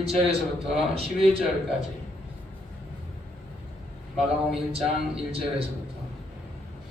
1절에서부터 11절까지 마가복음 1장 1절에서부터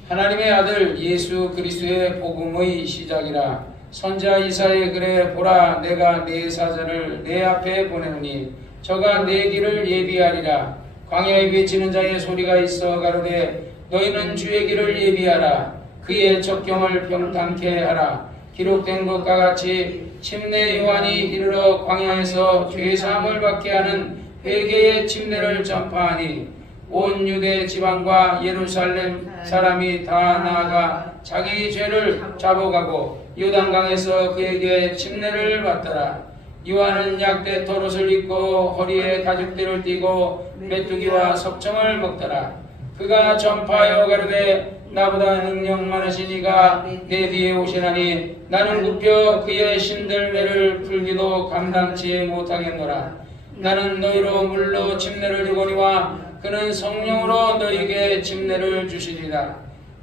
하나님의 아들 예수 그리스도의 복음의 시작이라. 선지자 이사야의 글에 보라 내가 네 사자를 내 앞에 보내노니 저가 내 길을 예비하리라. 광야에 외치는 자의 소리가 있어 가로되 너희는 주의 길을 예비하라. 그의 첩경을 평탄케 하라. 기록된 것과 같이 침례 요한이 이르러 광야에서 죄 사함을 받게 하는 회개의 침례를 전파하니 온 유대 지방과 예루살렘 사람이 다 나아가 자기 죄를 잡아가고 요단강에서 그에게 침례를 받더라. 요한은 약대 털옷을 입고 허리에 가죽띠를 띠고 메뚜기와 석청을 먹더라. 그가 전파하여 가로되 나보다 능력 많으신 이가 내 뒤에 오시나니 나는 굽혀 그의 신들매를 풀기도 감당치 못하겠노라. 나는 너희로 물로 침례를 주거니와 그는 성령으로 너희에게 침례를 주시리라.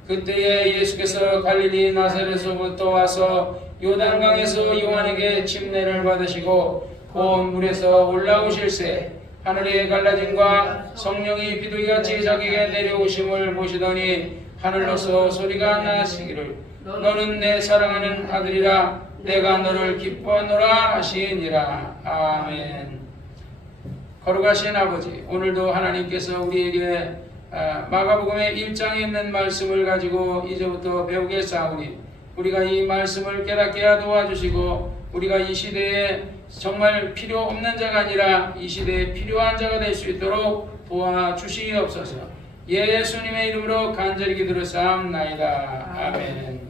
그때에 예수께서 갈릴리 나사렛에서부터 와서 요단강에서 요한에게 침례를 받으시고 온 물에서 올라오실새 하늘의 갈라짐과 성령이 비둘기같이 자기에게 내려오심을 보시더니 하늘로서 소리가 나시기를 너는 내 사랑하는 아들이라 내가 너를 기뻐하노라 하시니라. 아멘. 거룩하신 아버지, 오늘도 하나님께서 우리에게 마가복음의 1장에 있는 말씀을 가지고 이제부터 배우겠사오니 우리가 이 말씀을 깨닫게 도와주시고 우리가 이 시대에 정말 필요 없는 자가 아니라 이 시대에 필요한 자가 될 수 있도록 도와주시옵소서. 예수님의 이름으로 간절히 기도드렸사옵나이다. 아멘.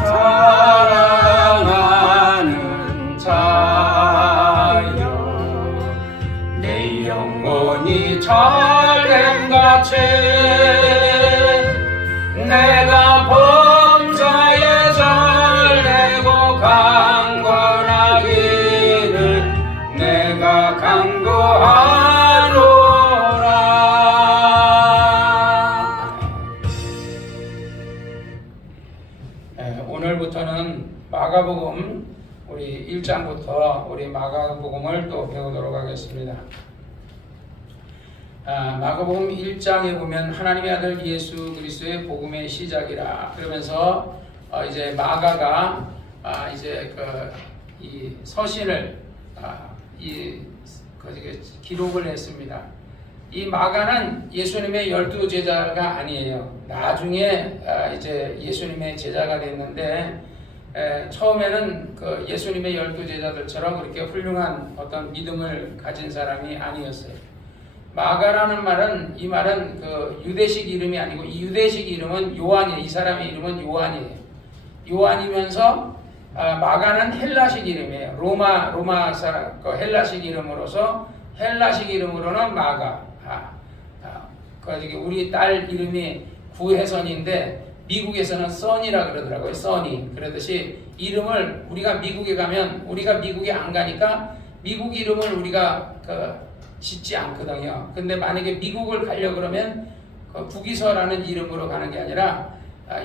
사랑하는 자여 내 영혼이 잘됨같이 내가 범사에 잘되고 강권하기를 내가 강구하노라. 오늘부터는 마가복음 우리 1장부터 우리 마가복음을 또 배우도록 하겠습니다. 마가복음 1장에 보면 하나님의 아들 예수 그리스도의 복음의 시작이라 그러면서 이제 마가가 이제 이 서신을 기록을 했습니다. 이 마가는 예수님의 12제자가 아니에요. 나중에 이제 예수님의 제자가 됐는데 처음에는 그 예수님의 12제자들처럼 그렇게 훌륭한 어떤 믿음을 가진 사람이 아니었어요. 마가라는 말은 이 말은 그 유대식 이름이 아니고 이 유대식 이름은 요한이에요. 이 사람의 이름은 요한이에요. 요한이면서 마가는 헬라식 이름이에요. 로마 사람 그 헬라식 이름으로서 헬라식 이름으로는 마가. 우리 딸 이름이 구혜선인데 미국에서는 써니라 그러더라고요. 써니. 그러듯이 이름을 우리가 미국에 가면 우리가 미국에 안 가니까 미국 이름을 우리가 짓지 않거든요. 근데 만약에 미국을 가려고 그러면 구기서라는 이름으로 가는 게 아니라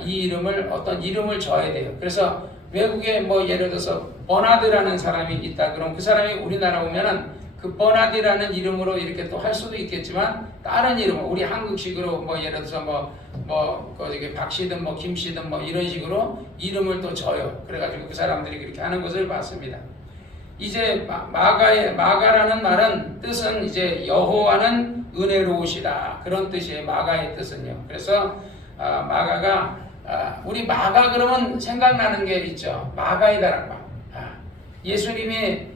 이 이름을 어떤 이름을 줘야 돼요. 그래서 외국에 뭐 예를 들어서 버나드라는 사람이 있다. 그럼 그 사람이 우리나라 오면은 그 버나드라는 이름으로 이렇게 또 할 수도 있겠지만 다른 이름, 우리 한국식으로 뭐 예를 들어서 박씨든 뭐 김씨든 뭐 이런 식으로 이름을 또 줘요. 그래가지고 그 사람들이 그렇게 하는 것을 봤습니다. 이제 마가라는 말은 뜻은 이제 여호와는 은혜로우시다 그런 뜻이에요. 마가의 뜻은요. 그래서 마가가 우리 마가 그러면 생각나는 게 있죠. 마가의 다락방. 예수님이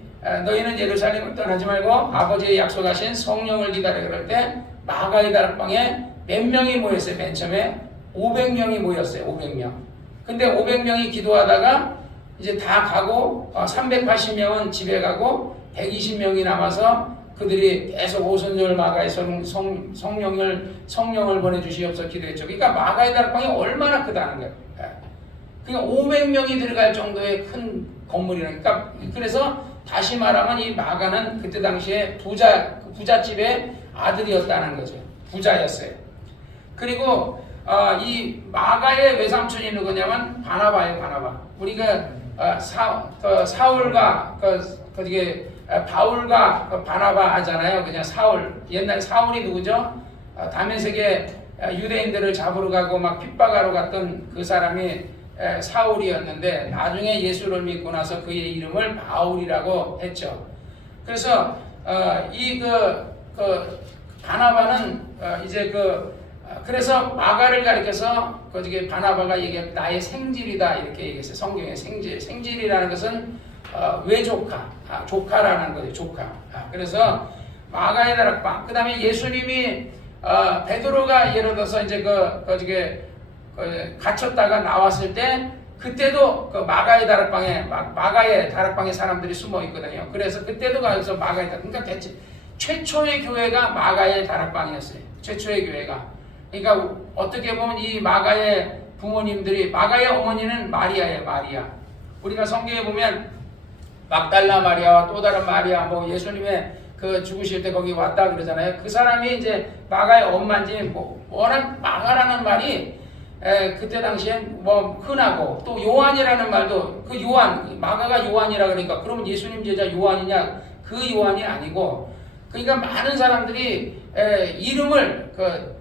너희는 예루살렘을 떠나지 말고 아버지의 약속하신 성령을 기다려 그럴 때 마가의 다락방에 몇 명이 모였어요. 맨 처음에 500명이 모였어요. 500명. 근데 500명이 기도하다가 이제 다 가고 380명은 집에 가고 120명이 남아서 그들이 계속 오순절 마가의 성령을 보내주시옵소서 기도했죠. 그러니까 마가의 다락방이 얼마나 크다는 거예요. 그러니까 500명이 들어갈 정도의 큰 건물이니까 그래서 다시 말하면 이 마가는 그때 당시에 부잣집의 아들이었다는 거죠. 부자였어요. 그리고 이 마가의 외삼촌이 누구냐면 바나바예요. 바나바. 우리가 사울과 바울과 바나바 하잖아요. 그냥 사울. 옛날 사울이 누구죠? 다메섹에 유대인들을 잡으러 가고 막 핍박하러 갔던 그 사람이 사울이었는데 나중에 예수를 믿고 나서 그의 이름을 바울이라고 했죠. 그래서 이 바나바는 이제 그래서 마가를 가리켜서 바나바가 얘기해 나의 생질이다 이렇게 얘기했어요. 성경에 생질이라는 것은 외조카, 조카라는 거죠. 조카. 그래서 마가의 다락방. 그 다음에 예수님이 베드로가 예를 들어서 이제 갇혔다가 나왔을 때 그때도 마가의 다락방에 사람들이 숨어 있거든요. 그래서 그때도 가서 마가의 다락방. 그러니까 대체 최초의 교회가 마가의 다락방이었어요. 최초의 교회가. 그러니까 어떻게 보면 이 마가의 부모님들이 마가의 어머니는 마리아예요. 마리아. 우리가 성경에 보면 막달라 마리아와 또 다른 마리아 예수님의 죽으실 때 거기 왔다 그러잖아요. 그 사람이 이제 마가의 엄마인지 워낙 마가라는 말이 그때 당시엔 흔하고 또 요한이라는 말도 마가가 요한이라 그러니까 그러면 예수님 제자 요한이냐 그 요한이 아니고 그러니까 많은 사람들이 이름을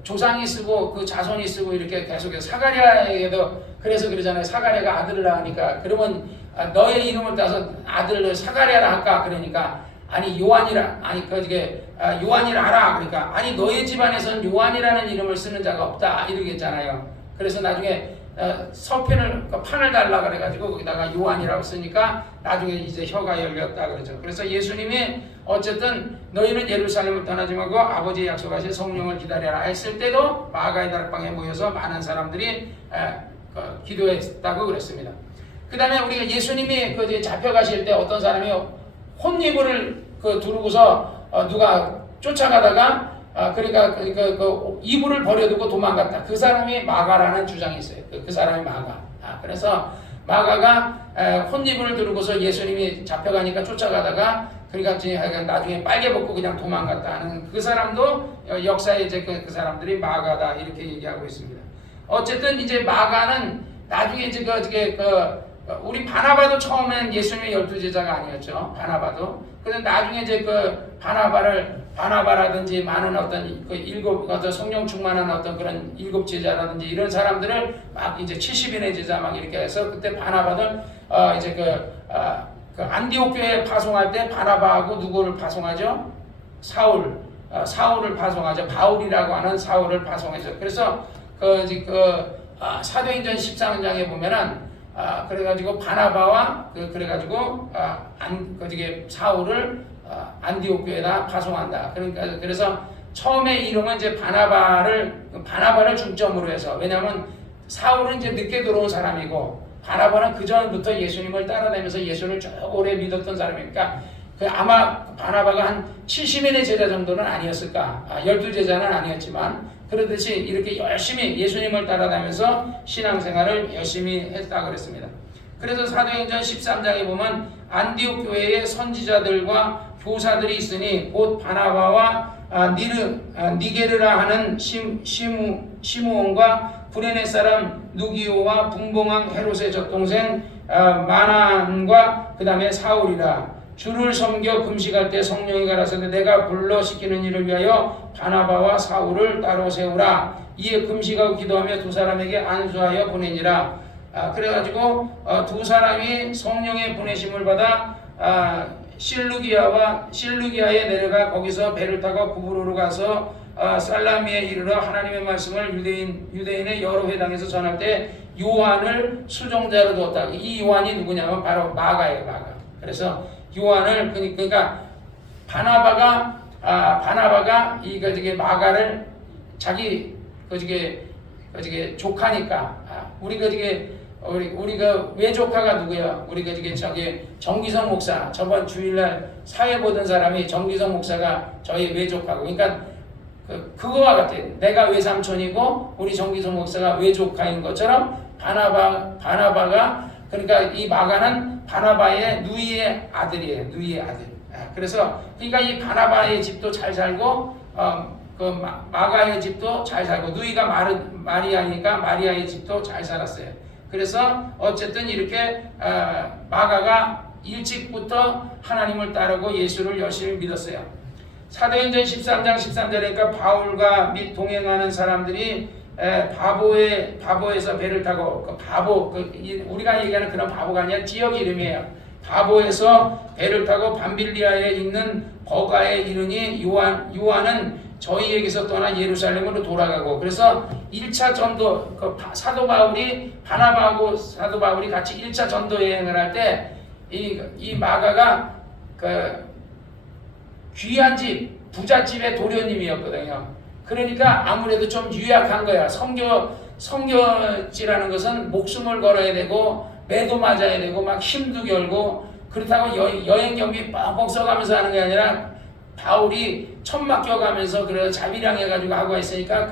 조상이 쓰고 그 자손이 쓰고 이렇게 계속해서 사가랴에도 그래서 그러잖아요. 사가랴가 아들을 낳으니까 그러면 너의 이름을 따서 아들을 사가랴라 할까 그러니까 아니 요한이라 요한이라 하라 그러니까 아니 너의 집안에서는 요한이라는 이름을 쓰는 자가 없다 이러겠잖아요. 그래서 나중에 서편을 판을 달라 그래가지고 거기다가 요한이라고 쓰니까 나중에 이제 혀가 열렸다 그러죠. 그래서 예수님이 어쨌든 너희는 예루살렘을 떠나지 말고 아버지의 약속하신 성령을 기다려라 했을 때도 마가의 다락방에 모여서 많은 사람들이 기도했다고 그랬습니다. 그 다음에 우리가 예수님이 잡혀가실 때 어떤 사람이 혼이불을 두르고서 누가 쫓아가다가 그러니까 이불을 버려두고 도망갔다. 그 사람이 마가라는 주장이 있어요. 그 사람이 마가. 그래서 마가가 혼이불을 두르고서 예수님이 잡혀가니까 쫓아가다가 그러니까 나중에 빨개 벗고 그냥 도망갔다 하는 그 사람도 역사에 이제 그 사람들이 마가다 이렇게 얘기하고 있습니다. 어쨌든 이제 마가는 나중에 이제 우리 바나바도 처음엔 예수님의 12제자가 아니었죠. 바나바도. 그런데 나중에 이제 바나바라든지 많은 어떤 성령 충만한 어떤 그런 7제자라든지 이런 사람들을 막 이제 70인의 제자 막 이렇게 해서 그때 바나바는 이제 안디옥 교회에 파송할 때 바나바하고 누구를 파송하죠? 사울을 파송하죠. 바울이라고 하는 사울을 파송하죠. 그래서 사도행전 13장에 보면은 그래가지고 바나바와 그래가지고 사울을 안디옥 교회에다 파송한다. 그러니까 그래서 처음에 이름은 이제 바나바를 중점으로 해서 왜냐하면 사울은 이제 늦게 들어온 사람이고 바나바는 그 전부터 예수님을 따라다니면서 예수를 쭉 오래 믿었던 사람이니까 아마 바나바가 한 70인의 제자 정도는 아니었을까. 12제자는 아니었지만 그러듯이 이렇게 열심히 예수님을 따라다니면서 신앙생활을 열심히 했다 그랬습니다. 그래서 사도행전 13장에 보면 안디옥 교회의 선지자들과 교사들이 있으니 곧 바나바와 니게르라 하는 시므온과 구레네 사람 누기오와 분봉왕 헤롯의 젖동생 마난과 그 다음에 사울이라. 주를 섬겨 금식할 때 성령이 가라사대 내가 불러 시키는 일을 위하여 바나바와 사울을 따로 세우라. 이에 금식하고 기도하며 두 사람에게 안수하여 보내니라. 그래가지고 두 사람이 성령의 보내심을 받아 실루기아에 내려가 거기서 배를 타고 구브로로 가서 살라미에 이르러 하나님의 말씀을 유대인의 여러 회당에서 전할 때 요한을 수종자로 두었다. 이 요한이 누구냐면 바로 마가예요. 마가. 그래서 요한을 그러니까 바나바가 마가를 자기 조카니까 우리가 외조카가 누구야? 우리가 정기성 목사 저번 주일날 사회 보던 사람이 정기성 목사가 저희 외조카고 그러니까 그거와 같아. 내가 외삼촌이고 우리 정기성 목사가 외조카인 것처럼 바나바가 그러니까 이 마가는 바나바의 누이의 아들이에요. 누이의 아들. 그래서 그러니까 이 바나바의 집도 잘 살고 마가의 집도 잘 살고 누이가 마리아니까 마리아의 집도 잘 살았어요. 그래서 어쨌든 이렇게 마가가 일찍부터 하나님을 따르고 예수를 열심히 믿었어요. 사도행전 13장 13절이니까 바울과 및 동행하는 사람들이 바보에서 배를 타고 우리가 얘기하는 그런 바보가 아니라 지역 이름이에요. 바보에서 배를 타고 밤빌리아에 있는 버가에 이르니 요한은 저희에게서 떠나 예루살렘으로 돌아가고, 그래서 1차 전도 사도 바울이 바나바하고 사도 바울이 같이 1차 전도 여행을 할 때 이 마가가 귀한 집 부잣집의 도련님이었거든요. 그러니까 아무래도 좀 유약한 거야. 선교지라는 것은 목숨을 걸어야 되고 매도 맞아야 되고 막 힘도 결고, 그렇다고 여행 경비 뻥뻥 써가면서 하는 게 아니라 바울이 첫 맡겨가면서 그래 자비량해가지고 하고 있으니까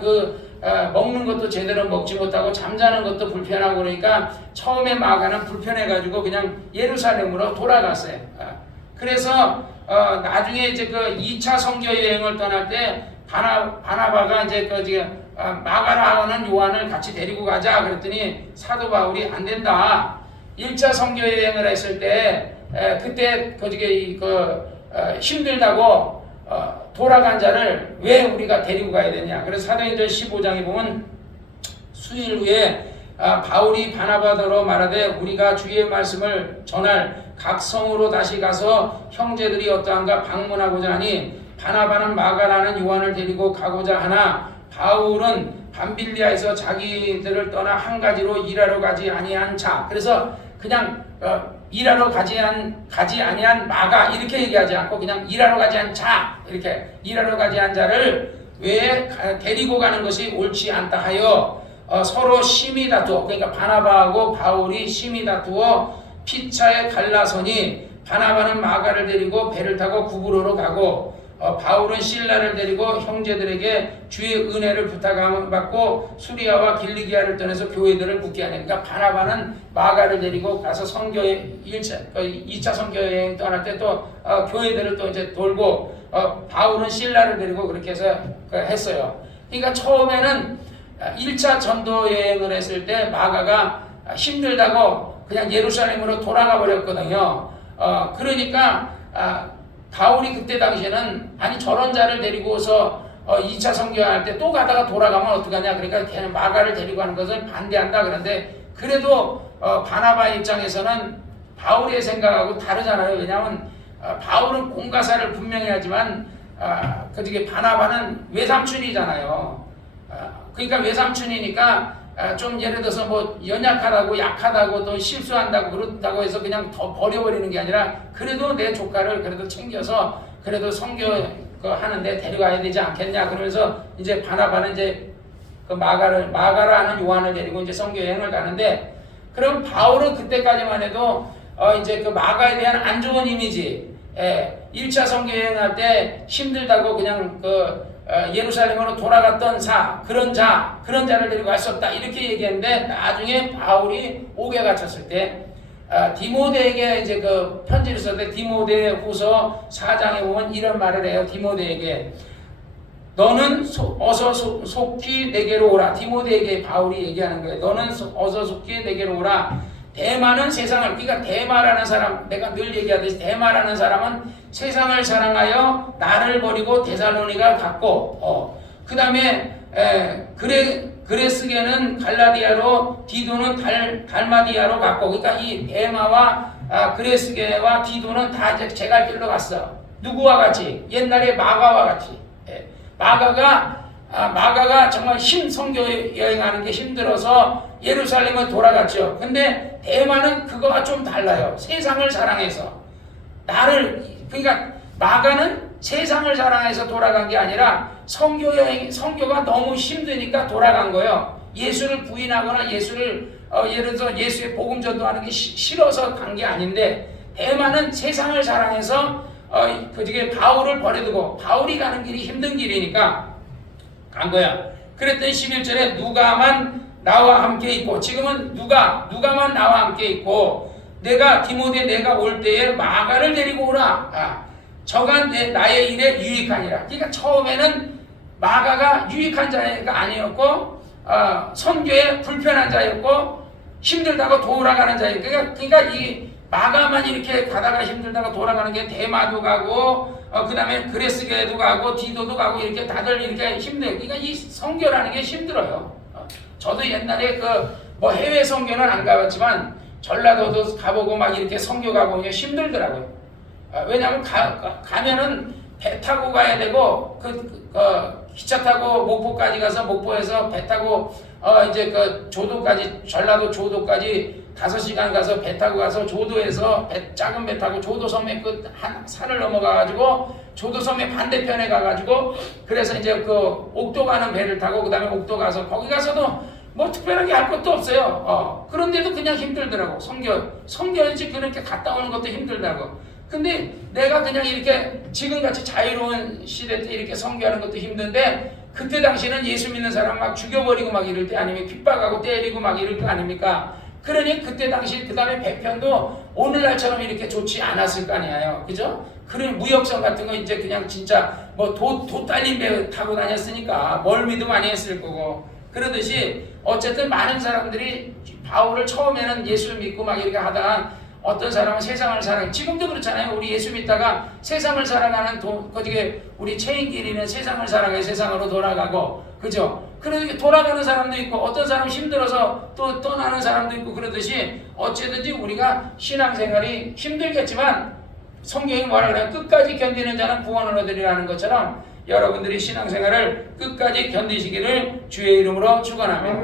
먹는 것도 제대로 먹지 못하고 잠자는 것도 불편하고 그러니까 처음에 마가는 불편해가지고 그냥 예루살렘으로 돌아갔어요. 그래서 나중에 이제 2차 선교 여행을 떠날 때 바나바가 이제 마가라는 요한을 같이 데리고 가자 그랬더니 사도 바울이 안 된다. 1차 선교 여행을 했을 때 그때 힘들다고 돌아간 자를 왜 우리가 데리고 가야 되냐. 그래서 사도행전 15장에 보면 수일 후에 바울이 바나바더러 말하되 우리가 주의 말씀을 전할 각 성으로 다시 가서 형제들이 어떠한가 방문하고자 하니 바나바는 마가라는 요한을 데리고 가고자 하나 바울은 밤빌리아에서 자기들을 떠나 한 가지로 일하러 가지 아니한 자. 그래서 그냥 일하러 가지 아니한 마가 이렇게 얘기하지 않고 그냥 일하러 가지 않은 자, 이렇게 일하러 가지 않은 자를 왜 데리고 가는 것이 옳지 않다 하여 서로 심히 다투어, 그러니까 바나바하고 바울이 심히 다투어 피차에 갈라서니 바나바는 마가를 데리고 배를 타고 구브로로 가고 바울은 실라를 데리고 형제들에게 주의 은혜를 부탁받고 수리아와 길리기아를 떠나서 교회들을 붙게 하니, 그러니까 바나바는 마가를 데리고 가서 2차 선교 여행 떠날 때 또 교회들을 또 이제 돌고 바울은 실라를 데리고 그렇게 해서 했어요. 그러니까 처음에는 1차 전도 여행을 했을 때 마가가 힘들다고 그냥 예루살렘으로 돌아가 버렸거든요. 그러니까 바울이 그때 당시에는 아니 저런 자를 데리고서 2차 선교할 때 또 가다가 돌아가면 어떡하냐, 그러니까 걔는 마가를 데리고 하는 것을 반대한다. 그런데 그래도 바나바 입장에서는 바울의 생각하고 다르잖아요. 왜냐하면 바울은 공가사를 분명히 하지만 바나바는 외삼촌이잖아요. 그러니까 외삼촌이니까 좀 예를 들어서 뭐 연약하다고 약하다고 또 실수한다고 그렇다고 해서 그냥 더 버려버리는 게 아니라 그래도 내 조카를 그래도 챙겨서 그래도 선교 하는데 데려가야 되지 않겠냐. 그러면서 이제 바나바는 이제 마가라는 요한을 데리고 이제 선교 여행을 가는데, 그럼 바울은 그때까지만 해도 이제 마가에 대한 안 좋은 이미지, 1차 선교 여행할 때 힘들다고 그냥 예루살렘으로 돌아갔던 그런 자를 데리고 갈 수 없다 이렇게 얘기했는데, 나중에 바울이 옥에 갇혔을 때 디모데에게 이제 편지를 썼는데 디모데 후서 4장에 보면 이런 말을 해요. 디모데에게 너는 어서 속히 내게로 오라. 디모데에게 바울이 얘기하는 거예요. 너는 어서 속히 내게로 오라. 대마는 세상을, 그러니까 대마라는 사람, 내가 늘 얘기하듯이 대마라는 사람은 세상을 사랑하여 나를 버리고 데살로니가 갔고, 그 다음에 그레스게는 갈라디아로, 디도는 달마디아로 갔고, 그러니까 이 대마와 그레스게와 디도는 다 이제 제갈 길로 갔어. 누구와 같이? 옛날에 마가와 같이. 마가가 정말 선교 여행하는 게 힘들어서 예루살렘에 돌아갔죠. 근데 대마는 그거와 좀 달라요. 세상을 사랑해서 그러니까 마가는 세상을 사랑해서 돌아간 게 아니라 선교가 너무 힘드니까 돌아간 거예요. 예수를 부인하거나 예수를 예를 들어서 예수의 복음 전도하는 게 싫어서 간 게 아닌데, 대마는 세상을 사랑해서 바울을 버려두고 바울이 가는 길이 힘든 길이니까 간 거야. 그랬더니 11절에 누가만 나와 함께 있고, 지금은 누가만 나와 함께 있고, 디모데 내가 올 때에 마가를 데리고 오라. 저가 나의 일에 유익하니라. 그러니까 처음에는 마가가 유익한 자가 아니었고 선교에 불편한 자였고 힘들다고 돌아가는 자예요. 그러니까 이 마가만 이렇게 가다가 힘들다가 돌아가는 게 대마도 가고 그 다음에 그레스게도 가고 디도도 가고 이렇게 다들 이렇게 힘들어요. 그러니까 이 선교라는 게 힘들어요. 저도 옛날에 뭐 해외 선교는 안 가봤지만 전라도도 가보고 막 이렇게 선교 가보면 힘들더라고요. 왜냐하면 가면은 배 타고 가야 되고 기차 타고 목포까지 가서 목포에서 배 타고 이제 조도까지 전라도 조도까지 5시간 가서 배 타고 가서 조도에서 작은 배 타고 조도섬에 한 산을 넘어가가지고 조도섬의 반대편에 가가지고 그래서 이제 옥도 가는 배를 타고 그 다음에 옥도 가서 거기 가서도 뭐 특별하게 할 것도 없어요. 그런데도 그냥 힘들더라고. 선교지 그렇게 갔다 오는 것도 힘들다고. 근데 내가 그냥 이렇게 지금같이 자유로운 시대 때 이렇게 선교하는 것도 힘든데 그때 당시에는 예수 믿는 사람 막 죽여버리고 막 이럴 때 아니면 핍박하고 때리고 막 이럴 거 아닙니까? 그러니 그때 당시 그 다음에 배편도 오늘날처럼 이렇게 좋지 않았을 거 아니에요. 그죠? 그런 무역선 같은 거 이제 그냥 진짜 뭐 도 딸린 배 타고 다녔으니까 멀미도 많이 했을 거고 그러듯이 어쨌든 많은 사람들이 바울을 처음에는 예수 믿고 막 이렇게 하다가 어떤 사람은 세상을 살아 지금도 그렇잖아요. 우리 예수 믿다가 세상을 살아가는 어떻게 우리 체인길이는 세상을 살아가 세상으로 돌아가고 그죠? 그러게 돌아가는 사람도 있고 어떤 사람 힘들어서 또 떠나는 사람도 있고 그러듯이 어쨌든지 우리가 신앙생활이 힘들겠지만 성경이 뭐라 그래요? 끝까지 견디는 자는 구원을 얻으리라는 것처럼 여러분들이 신앙생활을 끝까지 견디시기를 주의 이름으로 축원하며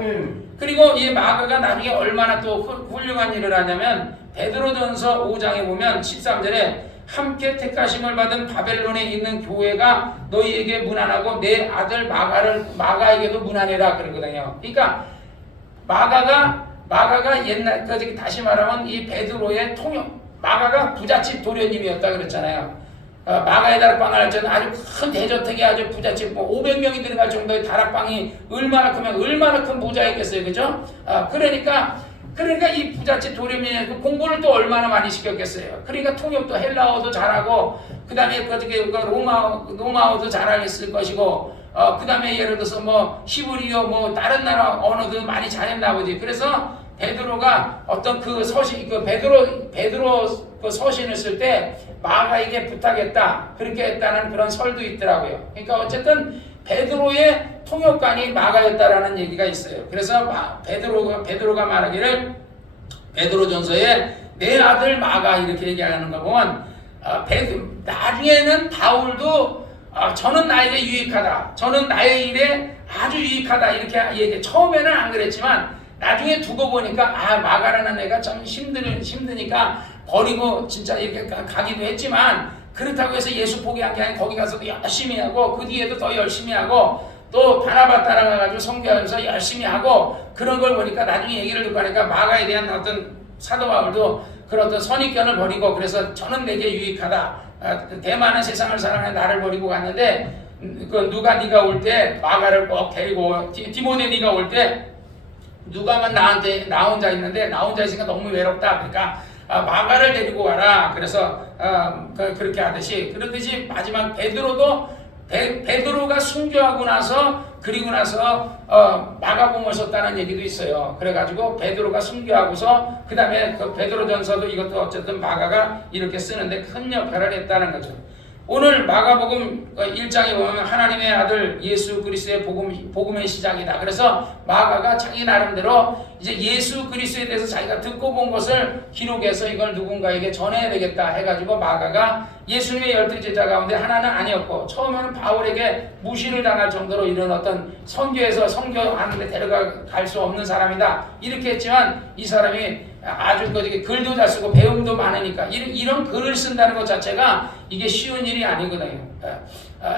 그리고 이 마가가 나중에 얼마나 또 훌륭한 일을 하냐면 베드로전서 5장에 보면 13절에 함께 택하심을 받은 바벨론에 있는 교회가 너희에게 문안하고 내 아들 마가에게도 문안해라 그러거든요. 그러니까 마가가 옛날까지 다시 말하면 이 베드로의 마가가 부잣집 도련님이었다 그랬잖아요. 마가의 다락방을 할 때는 아주 큰 대저택에 아주 부잣집 500명이 들어갈 정도의 다락방이 얼마나 큰 부자였겠어요. 그죠? 그러니까 이 부잣집 도련님이 공부를 또 얼마나 많이 시켰겠어요. 그러니까 통역도 헬라어도 잘하고 그 다음에 로마어도 잘하겠을 것이고 그 다음에 예를 들어서 뭐 히브리어 뭐 다른 나라 언어도 많이 잘했나 보지. 그래서 베드로가 어떤 베드로 서신을 쓸 때 마가에게 부탁했다 그렇게 했다는 그런 설도 있더라고요. 그러니까 어쨌든 베드로의 통역관이 마가였다라는 얘기가 있어요. 그래서 베드로가 말하기를 베드로전서에 내 아들 마가 이렇게 얘기하는 거 보면 나중에는 바울도 저는 나에게 유익하다. 저는 나의 일에 아주 유익하다 이렇게 얘기해. 처음에는 안 그랬지만 나중에 두고 보니까 마가라는 애가 참 힘드니까 버리고 진짜 이렇게 가기도 했지만 그렇다고 해서 예수 포기한 게 아니라 거기 가서도 열심히 하고 그 뒤에도 더 열심히 하고 또 바나바 따라가가지고 선교하면서 열심히 하고 그런 걸 보니까 나중에 얘기를 듣고 하니까 마가에 대한 어떤 사도 바울도 그런 어떤 선입견을 버리고 그래서 저는 내게 유익하다. 대만은 세상을 사랑하는 나를 버리고 갔는데 네가 올 때 마가를 꼭 데리고 디모데 네가 올 때 누가만 나 혼자 있는데 나 혼자 있으니까 너무 외롭다. 그러니까 마가를 데리고 와라. 그래서 그렇게 하듯이 그러듯이 마지막 베드로가 순교하고 나서 그리고 나서 마가복음을 썼다는 얘기도 있어요. 그래가지고 베드로가 순교하고서 그 다음에 베드로전서도 이것도 어쨌든 마가가 이렇게 쓰는데 큰 역할을 했다는 거죠. 오늘 마가복음 1장에 보면 하나님의 아들 예수 그리스도의 복음의 시작이다. 그래서 마가가 자기 나름대로 이제 예수 그리스도에 대해서 자기가 듣고 본 것을 기록해서 이걸 누군가에게 전해야 되겠다 해가지고 마가가 예수님의 12 제자 가운데 하나는 아니었고 처음에는 바울에게 무시를 당할 정도로 이런 어떤 선교에서 선교하는데 데려갈 수 없는 사람이다 이렇게 했지만 이 사람이 아주 글도 잘 쓰고 배움도 많으니까 이런 글을 쓴다는 것 자체가 이게 쉬운 일이 아니거든요.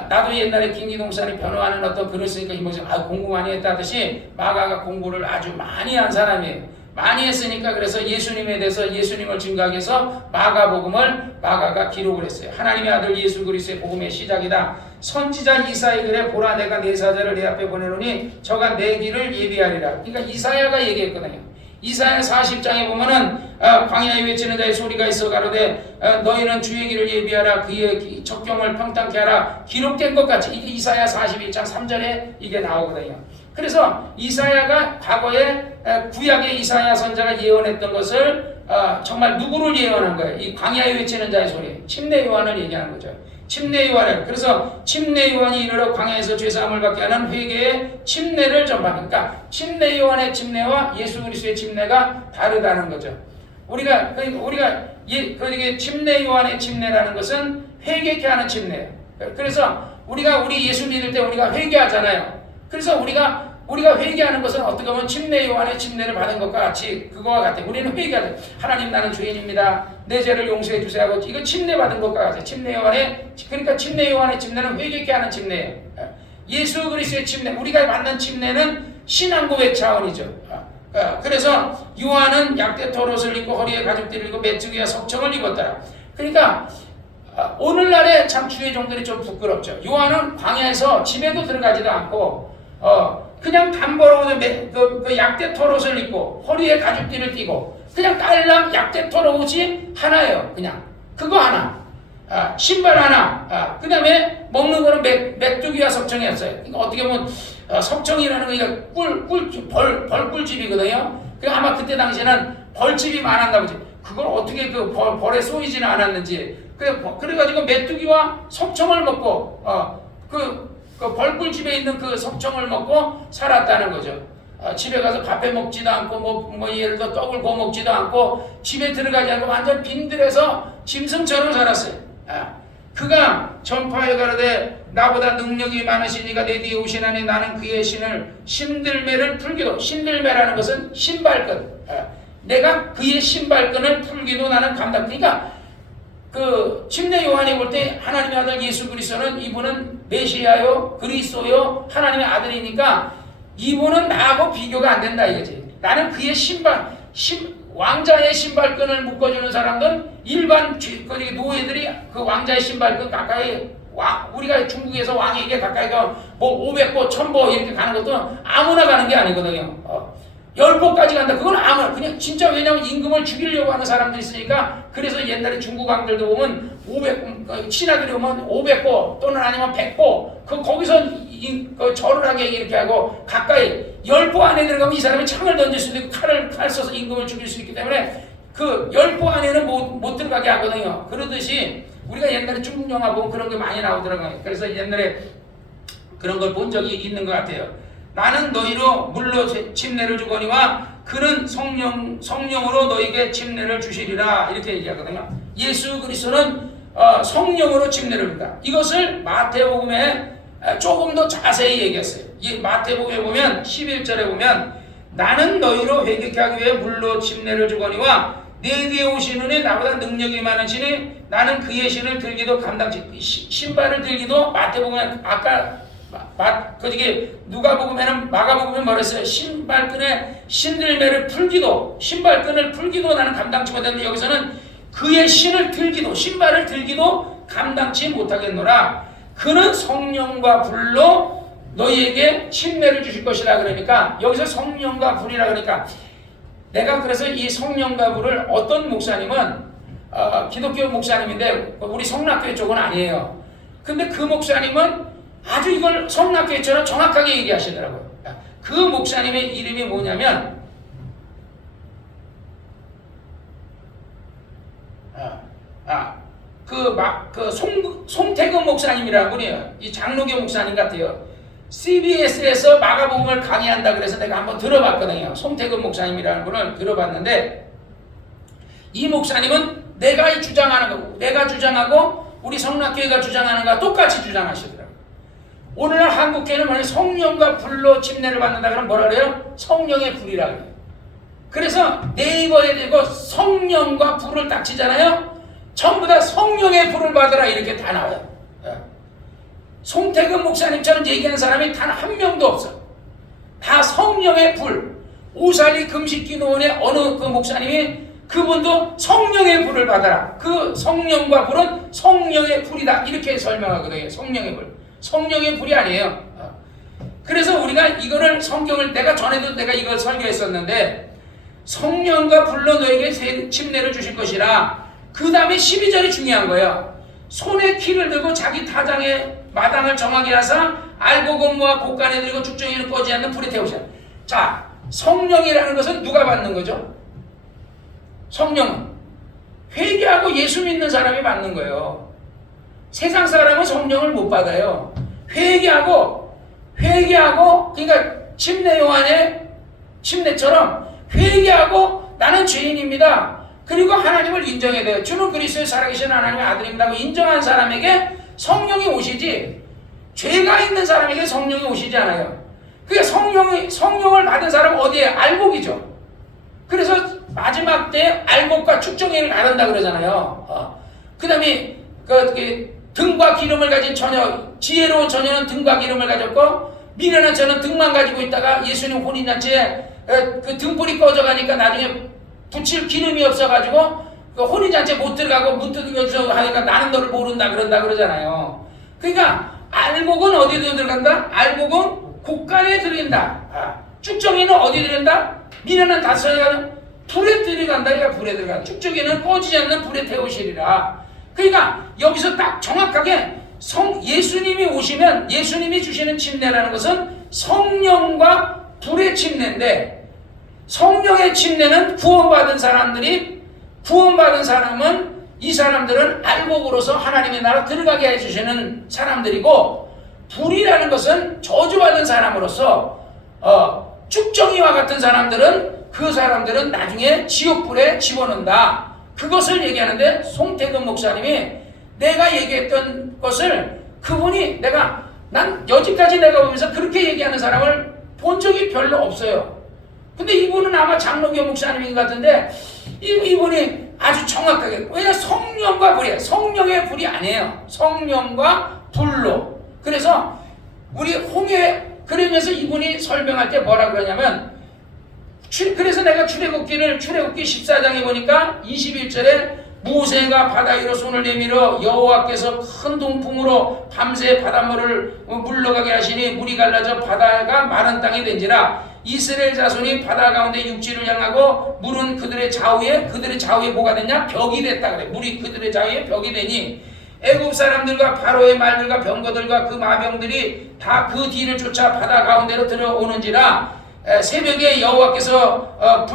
나도 옛날에 김기동 사람이 변호하는 어떤 글을 쓰니까 이모지 공부 많이 했다 하듯이 마가가 공부를 아주 많이 한 사람이에요. 많이 했으니까 그래서 예수님에 대해서 예수님을 증거하기 위해서 마가복음을 마가가 기록을 했어요. 하나님의 아들 예수 그리스도의 복음의 시작이다. 선지자 이사야 글에 보라 내가 내 사자를 내 앞에 보내노니 저가 내 길을 예비하리라. 그러니까 이사야가 얘기했거든요. 이사야 40장에 보면은 광야에 외치는 자의 소리가 있어 가로되 너희는 주의 길을 예비하라 그의 적경을 평탄케 하라 기록된 것 같이. 이게 이사야 41장 3절에 이게 나오거든요. 그래서 이사야가 과거에 구약의 이사야 선자가 예언했던 것을 정말 누구를 예언한 거예요? 이 광야에 외치는 자의 소리, 침례 요한을 얘기하는 거죠. 침례 요한을. 그래서 침례 요한이 이르러 광야에서 죄사함을 받게 하는 회개의 침례를 전파하는. 그러니까 침례 요한의 침례와 예수 그리스도의 침례가 다르다는 거죠. 우리가 이게 침례 요한의 침례라는 것은 회개케 하는 침례예요. 그래서 우리 예수 믿을 때 우리가 회개하잖아요. 그래서 우리가 회개하는 것은 어떻게 보면 침례 요한의 침례를 받은 것과 같이 그거와 같아요. 우리는 회개하죠. 하나님 나는 죄인입니다. 내 죄를 용서해 주세요 하고 이거 침례 받은 것과 같아요. 그러니까 침례 요한의 침례는 회개케 하는 침례예요. 예수 그리스도의 침례, 우리가 받는 침례는 신앙 고백 차원이죠. 그래서 요한은 약대 털옷을 입고 허리에 가죽띠를 입고 메뚜기와 석청을 입었더라. 그러니까 오늘날의 참 주의 종들이 좀 부끄럽죠. 요한은 광야에서 집에도 들어가지도 않고 그냥 담보로 그 약대 털옷을 입고 허리에 가죽띠를 띠고 그냥 딸랑 약대 털옷이 하나예요. 그냥 그거 하나, 신발 하나, 그 다음에 먹는 거는 메뚜기와 석청이었어요. 그러니까 어떻게 보면 석청이라는 거 벌꿀집이거든요. 아마 그때 당시에는 벌집이 많았나 보지. 그걸 어떻게 그 벌에 쏘이지는 않았는지. 그래가지고 메뚜기와 석청을 먹고 그 벌꿀집에 있는 그 석청을 먹고 살았다는 거죠. 집에 가서 밥해 먹지도 않고 뭐 예를 들어 떡을 구워 먹지도 않고 집에 들어가지 않고 완전 빈들에서 짐승처럼 살았어요. 그가 전파해 가로되 나보다 능력이 많으시니가 내 뒤에 오시나니 나는 그의 신을 신들매를 풀기도. 신들매라는 것은 신발끈. 내가 그의 신발끈을 풀기도 나는 감당. 그러니까 그 침례 요한이 볼 때 하나님의 아들 예수 그리스도는 이분은 메시아요 그리스도요 하나님의 아들이니까 이분은 나하고 비교가 안 된다 이거지. 나는 그의 왕자의 신발끈을 묶어주는 사람들은 일반 노예들이 그 왕자의 신발끈 가까이 우리가 중국에서 왕에게 가까이 가 뭐 500보 1000보 이렇게 가는 것도 아무나 가는 게 아니거든요. 10보까지 간다. 그건 그냥 진짜. 왜냐면 임금을 죽이려고 하는 사람들이 있으니까. 그래서 옛날에 중국 왕들도 보면 500, 신하들이 오면 500보 또는 아니면 100보 거기서 절을 하게 이렇게 하고 가까이 10보 안에 들어가면 이 사람이 창을 던질 수도 있고 칼 써서 임금을 죽일 수 있기 때문에 그 10보 안에는 못 들어가게 하거든요. 그러듯이 우리가 옛날에 중국 영화 보면 그런 게 많이 나오더라고요. 그래서 옛날에 그런 걸 본 적이 있는 것 같아요. 나는 너희로 물로 침례를 주거니와 그는 성령으로 너희에게 침례를 주시리라 이렇게 얘기하거든요. 예수 그리스도는 성령으로 침례를 준다. 이것을 마태복음에 조금 더 자세히 얘기했어요. 마태복음에 보면 11절에 보면 나는 너희로 회개케 하기 위해 물로 침례를 주거니와 내 뒤에 오시는 이 나보다 능력이 많으시니 나는 그의 신을 들기도 감당치. 신발을 들기도 마태복음에 아까 그게 누가복음에는 마가복음에 뭐랬어요? 신발끈에 신들매를 풀기도 신발끈을 풀기도 나는 감당치 못했는데 여기서는 그의 신을 들기도 신발을 들기도 감당치 못하겠노라. 그는 성령과 불로 너희에게 침례를 주실 것이라. 그러니까 여기서 성령과 불이라 그러니까 내가 그래서 이 성령과 불을 어떤 목사님은 기독교 목사님인데 우리 성락교회 쪽은 아니에요. 근데 그 목사님은 아주 이걸 성락교회처럼 정확하게 얘기하시더라고요. 그 목사님의 이름이 뭐냐면 송태근 목사님이라는 분이에요. 이 장로교 목사님 같아요. CBS에서 마가복음을 강의한다 그래서 내가 한번 들어봤거든요. 송태근 목사님이라는 분을 들어봤는데 이 목사님은 내가 주장하는 거고 내가 주장하고 우리 성락교회가 주장하는 거와 똑같이 주장하시더라고요. 오늘날 한국교회는 만약 성령과 불로 침례를 받는다 그러면 뭐라 그래요? 성령의 불이라 그래요. 그래서 네이버에 대고 성령과 불을 딱 치잖아요. 전부 다 성령의 불을 받으라 이렇게 다 나와요. 송태근 목사님처럼 얘기하는 사람이 단 한 명도 없어. 다 성령의 불. 오살리 금식기도원의 어느 그 목사님이 그분도 성령의 불을 받아라. 그 성령과 불은 성령의 불이다 이렇게 설명하거든요. 성령의 불. 성령의 불이 아니에요. 그래서 우리가 이거를 성경을 내가 전에도 내가 이걸 설교했었는데 성령과 불로 너에게 침례를 주실 것이라. 그 다음에 12절이 중요한 거예요. 손에 키를 들고 자기 타장의 마당을 정하게 하사 알고 공모와 곳간에 들이고 죽정이는 꺼지 않는 불에 태우시라. 자, 성령이라는 것은 누가 받는 거죠? 성령은 회개하고 예수 믿는 사람이 받는 거예요. 세상 사람은 성령을 못 받아요. 회개하고 그러니까 침례 요한의 침례처럼 회개하고 나는 죄인입니다. 그리고 하나님을 인정해야 돼요. 주는 그리스도의 살아계신 하나님의 아들입니다 하고 인정한 사람에게 성령이 오시지, 죄가 있는 사람에게 성령이 오시지 않아요. 그러니까 성령을 받은 사람은 어디에? 알곡이죠. 그래서 마지막 때 알곡과 축정회를 가른다 그러잖아요. 그 다음에 등과 기름을 가진 처녀, 지혜로운 처녀는 등과 기름을 가졌고 미련한 처녀는 등만 가지고 있다가 예수님 혼인잔치에 그 등불이 꺼져가니까 나중에 붙일 기름이 없어가지고 그 혼인잔치에 못 들어가고 문득여서 하니까 나는 너를 모른다 그런다 그러잖아요. 그러니까 알곡은 어디에 들어간다? 알곡은 곳간에 들어간다. 축정이는 어디에 들어간다? 미련한 다섯은 불에 들어간다. 그러니까 불에 들어간다. 축정이는 꺼지지 않는 불에 태우시리라. 그러니까 여기서 딱 정확하게 예수님이 오시면 예수님이 주시는 침례라는 것은 성령과 불의 침례인데, 성령의 침례는 구원받은 사람은 이 사람들은 알곡으로서 하나님의 나라 들어가게 해주시는 사람들이고, 불이라는 것은 저주받은 사람으로서 쭉정이와 같은 사람들은 그 사람들은 나중에 지옥불에 집어넣는다. 그것을 얘기하는데 송태근 목사님이 내가 얘기했던 것을 그분이 난 여지까지 내가 보면서 그렇게 얘기하는 사람을 본 적이 별로 없어요. 근데 이분은 아마 장로교 목사님인 것 같은데 이분이 아주 정확하게, 왜냐 성령과 불이에요. 성령의 불이 아니에요. 성령과 불로. 그래서 우리 그러면서 이분이 설명할 때 뭐라 그러냐면, 그래서 내가 출애굽기 14장에 보니까 21절에 모세가 바다 위로 손을 내밀어 여호와께서 큰 동풍으로 밤새 바닷물을 물러가게 하시니 물이 갈라져 바다가 마른 땅이 된지라. 이스라엘 자손이 바다 가운데 육지를 향하고 물은 그들의 좌우에 뭐가 됐냐? 벽이 됐다 그래. 물이 그들의 좌우에 벽이 되니 애굽 사람들과 바로의 말들과 병거들과 그 마병들이 다 그 뒤를 쫓아 바다 가운데로 들어오는지라. 새벽에 여호와께서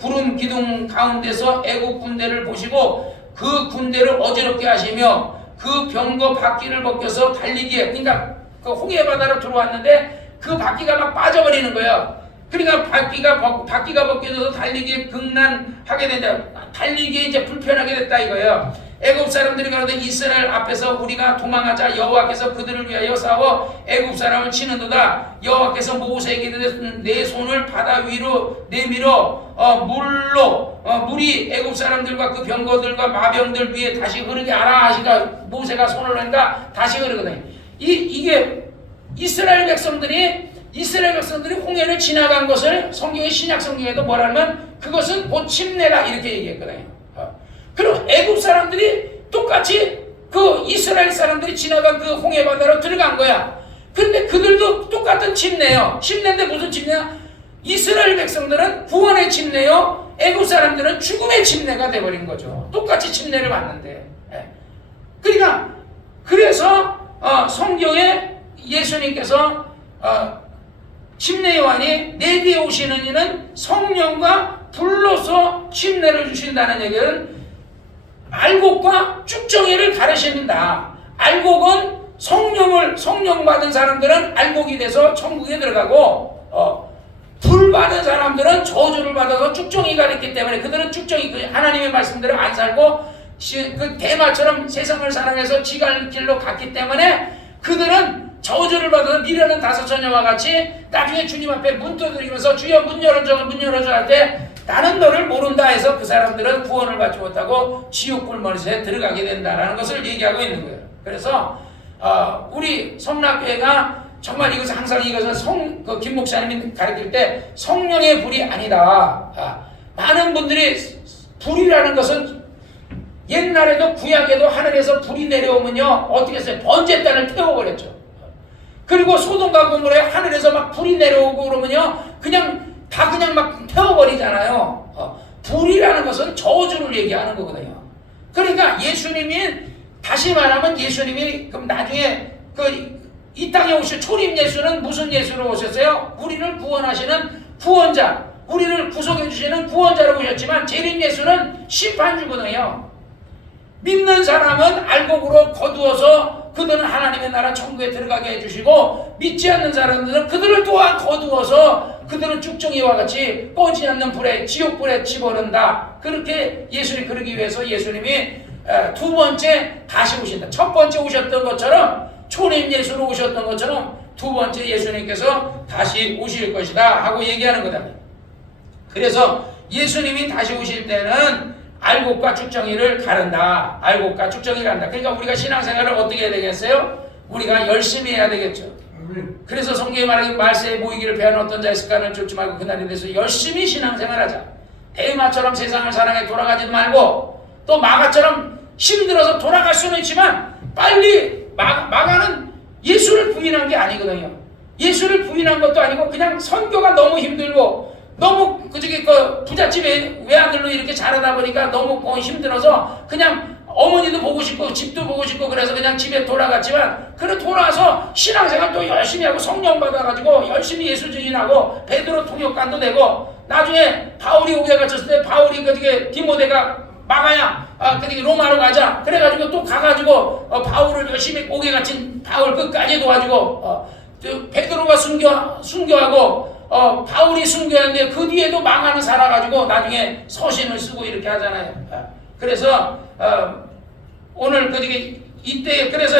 구름 기둥 가운데서 애굽 군대를 보시고 그 군대를 어지럽게 하시며 그 병거 바퀴를 벗겨서 달리기에, 그러니까 그 홍해 바다로 들어왔는데 그 바퀴가 막 빠져버리는 거예요. 그러니까 바퀴가 벗겨져서 달리기에 극난하게 된다. 달리기에 이제 불편하게 됐다 이거예요. 애굽 사람들이 가로되 이스라엘 앞에서 우리가 도망하자. 여호와께서 그들을 위하여 싸워 애굽 사람을 치는도다. 여호와께서 모세에게 이르되 내 손을 바다 위로 내밀어 물이 애굽 사람들과 그 병거들과 마병들 위에 다시 흐르게 하라 하시가 모세가 손을 내니까 다시 흐르거든요. 이게 이스라엘 백성들이 홍해를 지나간 것을 성경의 신약 성경에도 뭐라 하면 그것은 곧 침례라 이렇게 얘기했거든요. 그리고 애굽 사람들이 똑같이 그 이스라엘 사람들이 지나간 그 홍해 바다로 들어간 거야. 그런데 그들도 똑같은 침례요. 침례인데 무슨 침례야? 이스라엘 백성들은 구원의 침례요, 애굽 사람들은 죽음의 침례가 돼버린 거죠. 똑같이 침례를 받는데. 그러니까 그래서 성경에 예수님께서 침례 요한이 내 뒤에 오시는 이는 성령과 불로서 침례를 주신다는 얘기는 알곡과 쭉정이를 가르친다. 알곡은 성령 받은 사람들은 알곡이 돼서 천국에 들어가고 불 받은 사람들은 저주를 받아서 쭉정이가 됐기 때문에 그들은 쭉정이 하나님의 말씀대로 안 살고 그 대마처럼 세상을 사랑해서 지갈 길로 갔기 때문에 그들은 저주를 받아서 미련한 다섯 처녀와 같이 나중에 주님 앞에 문 두드리면서 주여 문 열어줘 할 때 나는 너를 모른다 해서 그 사람들은 구원을 받지 못하고 지옥 굴머리에 들어가게 된다라는 것을 얘기하고 있는 거예요. 그래서 우리 성락교회가 정말 이것은 김 목사님이 가르칠 때 성령의 불이 아니다. 많은 분들이 불이라는 것은 옛날에도 구약에도 하늘에서 불이 내려오면요 어떻게 했어요? 번제단을 태워버렸죠. 그리고 소돔과 고모라에 하늘에서 막 불이 내려오고 그러면요 그냥 막 태워 것은 저주를 얘기하는 거거든요. 그러니까 예수님이, 다시 말하면 예수님이 그럼 나중에 이 땅에 오실 초림 예수는 무슨 예수로 오셨어요? 우리를 구원하시는 구원자, 우리를 구속해 주시는 구원자로 오셨지만 재림 예수는 심판주거든요. 믿는 사람은 알곡으로 거두어서 그들은 하나님의 나라 천국에 들어가게 해주시고, 믿지 않는 사람들은 그들을 또한 거두어서 그들은 쭉정이와 같이 꺼지지 않는 불에, 지옥불에 집어넣는다. 그렇게 예수님, 그러기 위해서 예수님이 두 번째 다시 오신다. 첫 번째 오셨던 것처럼, 초림 예수로 오셨던 것처럼 두 번째 예수님께서 다시 오실 것이다 하고 얘기하는 거다. 그래서 예수님이 다시 오실 때는 알곡과 쭉정이를 가른다. 알곡과 쭉정이를 가른다. 그러니까 우리가 신앙생활을 어떻게 해야 되겠어요? 우리가 열심히 해야 되겠죠. 그래서 성경에 말하기 말세에 모이기를 배하는 어떤 자의 습관을 쫓지 말고 그날에 대해서 열심히 신앙생활하자. 대마처럼 세상을 사랑해 돌아가지도 말고, 또 마가처럼 힘들어서 돌아갈 수는 있지만 빨리 마가는 예수를 부인한 게 아니거든요. 예수를 부인한 것도 아니고 그냥 선교가 너무 힘들고 너무 그 부잣집 외아들로 이렇게 자라다 보니까 너무 힘들어서 그냥 어머니도 보고 싶고 집도 보고 싶고 그래서 그냥 집에 돌아갔지만, 그래 돌아와서 신앙생활도 열심히 하고 성령 받아가지고 열심히 예수 증인하고 베드로 통역관도 되고, 나중에 바울이 옥에 갇혔을 때 바울이 디모데가 마가야 로마로 가자 그래가지고 또 가가지고 바울을 열심히 옥에 갇힌 바울 끝까지 도와주고, 베드로가 순교하고 바울이 순교했는데 그 뒤에도 망하는 살아가지고 나중에 서신을 쓰고 이렇게 하잖아요. 그래서 오늘 이때 그래서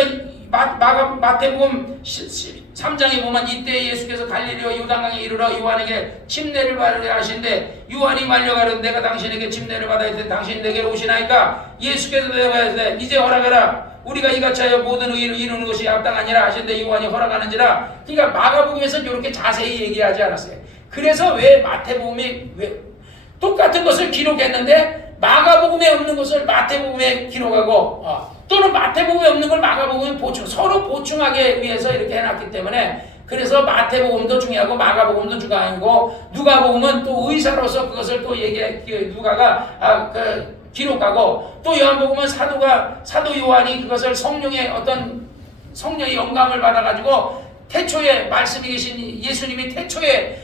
마태복음 3장에 보면 이때 예수께서 갈릴리와 요단강에 이르러 요한에게 침례를 받으려 하신데, 요한이 말려가는 내가 당신에게 침례를 받아야 돼 당신 내게로 오시나이까? 예수께서 대답하시되 이제 허락하라. 우리가 이같이 하여 모든 의를 이루는 것이 합당하니라 하신데 요한이 허락하는지라. 그러니까 마가복음에서는 이렇게 자세히 얘기하지 않았어요. 그래서 왜 마태복음이 똑같은 것을 기록했는데 마가복음에 없는 것을 마태복음에 기록하고 또는 마태복음에 없는 걸 마가복음에 서로 보충하기 위해서 이렇게 해놨기 때문에, 그래서 마태복음도 중요하고 마가복음도 중요하고 누가복음은 또 의사로서 그것을 또 누가가 기록하고, 또 요한복음은 사도 요한이 그것을 성령의 영감을 받아가지고 태초에 말씀이 계신 예수님이 태초에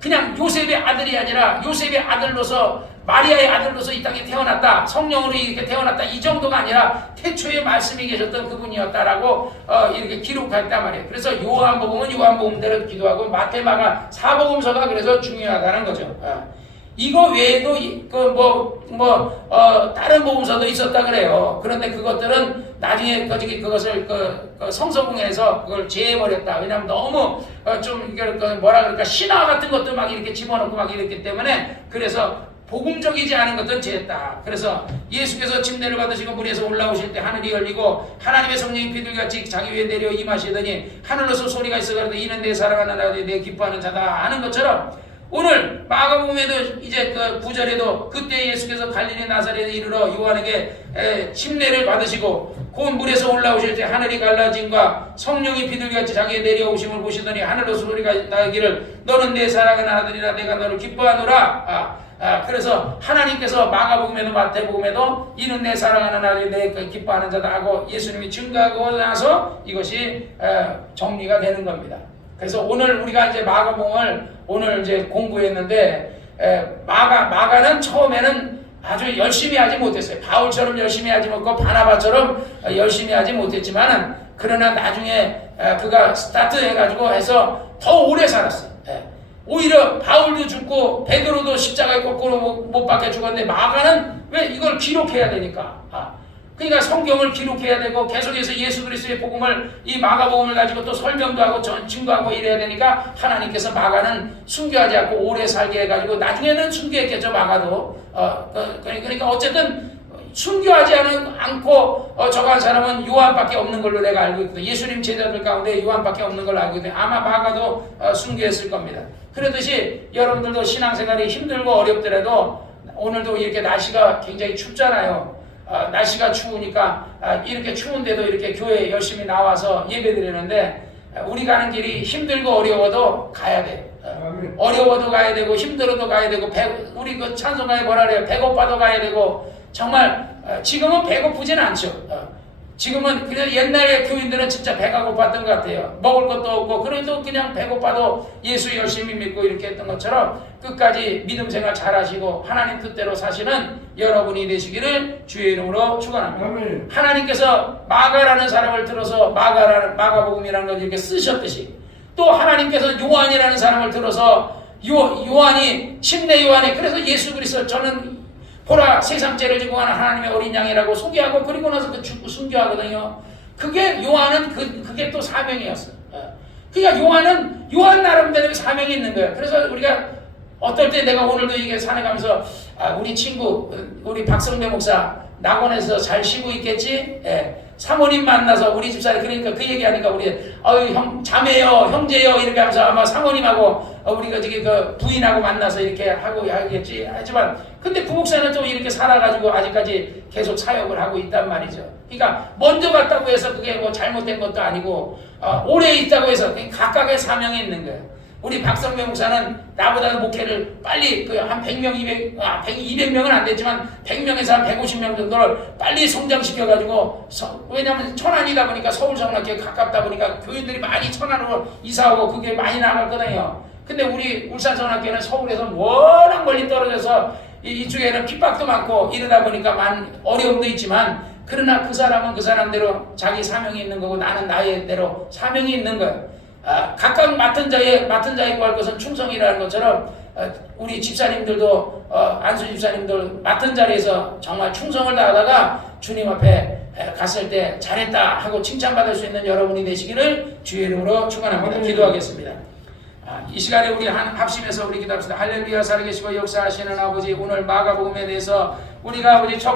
그냥 요셉의 아들이 아니라 요셉의 아들로서 마리아의 아들로서 이 땅에 태어났다. 성령으로 이렇게 태어났다. 이 정도가 아니라 태초에 말씀이 계셨던 그분이었다라고 이렇게 기록했단 말이에요. 그래서 요한복음은 요한복음대로 기도하고 마태, 마가, 사복음서가 그래서 중요하다는 거죠. 이거 외에도 다른 복음서도 있었다 그래요. 그런데 그것들은 나중에 그것을 성서공회에서 그걸 제해버렸다. 왜냐하면 너무 신화 같은 것도 막 이렇게 집어넣고 막 이랬기 때문에, 그래서 복음적이지 않은 것들은 제했다. 그래서 예수께서 침례를 받으시고 물에서 올라오실 때 하늘이 열리고 하나님의 성령이 비둘기같이 자기 위에 내려 임하시더니 하늘로서 소리가 있어 가지고 이는 내 사랑하는 아들 내 기뻐하는 자다 하는 것처럼, 오늘 마가복음에도 이제 그 9절에도 그때 예수께서 갈릴리 나사렛에 이르러 요한에게 침례를 받으시고 곧 물에서 올라오실 때 하늘이 갈라짐과 성령이 비둘기같이 자기에 내려오심을 보시더니 하늘로서 소리가 나기를 너는 내 사랑하는 아들이라 내가 너를 기뻐하노라. 그래서 하나님께서 마가복음에도 마태복음에도 이는 내 사랑하는 아들이 내 기뻐하는 자다 하고 예수님이 증거하고 나서 이것이 정리가 되는 겁니다. 그래서 오늘 우리가 이제 마가복음을 오늘 이제 공부했는데, 마가는 처음에는 아주 열심히 하지 못했어요. 바울처럼 열심히 하지 못했고 바나바처럼 열심히 하지 못했지만은, 그러나 나중에 그가 스타트해가지고 해서 더 오래 살았어요. 오히려 바울도 죽고 베드로도 십자가에 거꾸로 못 박혀 죽었는데 마가는 왜 이걸 기록해야 되니까. 그러니까 성경을 기록해야 되고 계속해서 예수 그리스도의 복음을 이 마가복음을 가지고 또 설명도 하고 증거하고 이래야 되니까 하나님께서 마가는 순교하지 않고 오래 살게 해가지고 나중에는 순교했겠죠. 마가도. 그러니까 어쨌든 순교하지 않고 저간 사람은 요한밖에 없는 걸로 내가 알고 있거든요. 예수님 제자들 가운데 요한밖에 없는 걸로 알고 있거든요. 아마 마가도 순교했을 겁니다. 그러듯이 여러분들도 신앙생활이 힘들고 어렵더라도 오늘도 이렇게 날씨가 굉장히 춥잖아요. 날씨가 추우니까 이렇게 추운데도 이렇게 교회에 열심히 나와서 예배드리는데, 우리 가는 길이 힘들고 어려워도 가야 돼. 아멘. 어려워도 가야 되고 힘들어도 가야 되고 우리 그 찬송가에 뭐라 그래요? 배고파도 가야 되고 정말 지금은 배고프진 않죠. 지금은 그냥 옛날에 교인들은 진짜 배가 고팠던 것 같아요. 먹을 것도 없고 그래도 그냥 배고파도 예수 열심히 믿고 이렇게 했던 것처럼 끝까지 믿음 생활 잘하시고 하나님 뜻대로 사시는 여러분이 되시기를 주의 이름으로 축원합니다. 아멘. 하나님께서 마가라는 사람을 들어서 마가복음이라는 걸 이렇게 쓰셨듯이 또 하나님께서 요한이라는 사람을 들어서 요한이 침례 요한이 그래서 예수 그리스도 저는 보라 세상 죄를 지고 가는 하나님의 어린 양이라고 소개하고 그리고 나서 그 죽고 순교하거든요. 그게 요한은 그게 또 사명이었어요. 그러니까 요한 나름대로 사명이 있는 거예요. 그래서 우리가 어떨 때 내가 오늘도 이게 산에 가면서 우리 친구 우리 박성대 목사 낙원에서 잘 쉬고 있겠지? 사모님 만나서 우리 집사람 그러니까 그 얘기하니까 우리 형 자매요 형제요 이렇게 하면서 아마 사모님하고 우리가 저기 그 부인하고 만나서 이렇게 하고 하겠지 하지만 근데 그 목사는 좀 이렇게 살아가지고 아직까지 계속 사역을 하고 있단 말이죠. 그러니까 먼저 갔다고 해서 그게 뭐 잘못된 것도 아니고 오래 있다고 해서 각각의 사명이 있는 거예요. 우리 박성명 목사는 나보다는 목회를 빨리 한 100명, 200명은 안 됐지만 100명에서 한 150명 정도를 빨리 성장시켜가지고 왜냐하면 천안이다 보니까 서울성락교에 가깝다 보니까 교인들이 많이 천안으로 이사하고 그게 많이 나갔거든요. 근데 우리 울산성락교는 서울에서 워낙 멀리 떨어져서 이쪽에는 핍박도 많고 이러다 보니까 어려움도 있지만 그러나 그 사람은 그 사람대로 자기 사명이 있는 거고 나는 나의 대로 사명이 있는 거예요. 각각 맡은 자에 구할 것은 충성이라는 것처럼 우리 집사님들도 안수 집사님들 맡은 자리에서 정말 충성을 다하다가 주님 앞에 갔을 때 잘했다 하고 칭찬받을 수 있는 여러분이 되시기를 주의 이름으로 축원합니다. 기도하겠습니다. 이 시간에 우리 합심해서 우리 기도합시다. 할렐루야 살아계시고 역사하시는 아버지 오늘 마가복음에 대해서 우리가 우리 첫